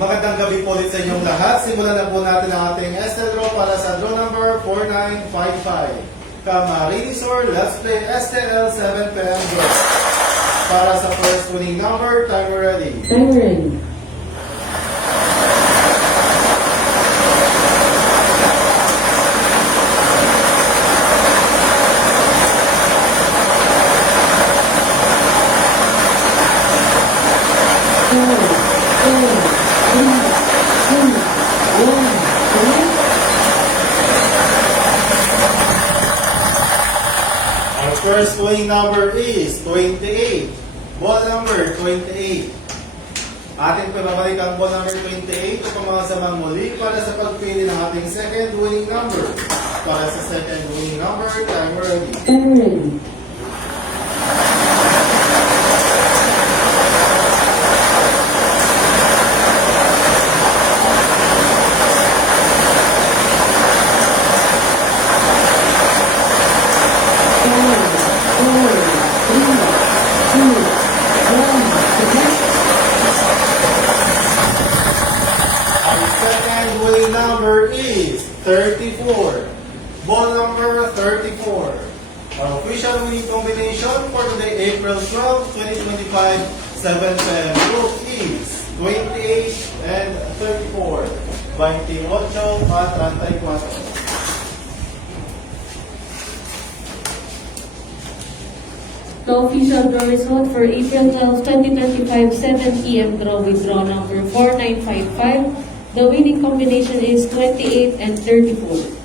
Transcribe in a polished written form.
Magandang gabi po ulit sa inyong lahat. Simulan na po natin ang ating Estel Draw para sa draw number 4955. Camarines or Let's Play STL 7 PM draw. Para sa first winning number, timer ready. Timer ready. Our first winning number is 28. Ball number 28. Atin pa babalik ang ball number 28 upang makasamang muli para sa pagpili ng ating second winning number. Para sa second winning number, timer ready. Timer ready. Ang second winning number is 34. Ball number 34. Our official winning combination for today, April 12, 2025, 7 PM group is 28 and 34. 28 at 34. The official draw result for April 12, 2025, 7 PM draw with draw number 4955. The winning combination is 28 and 34.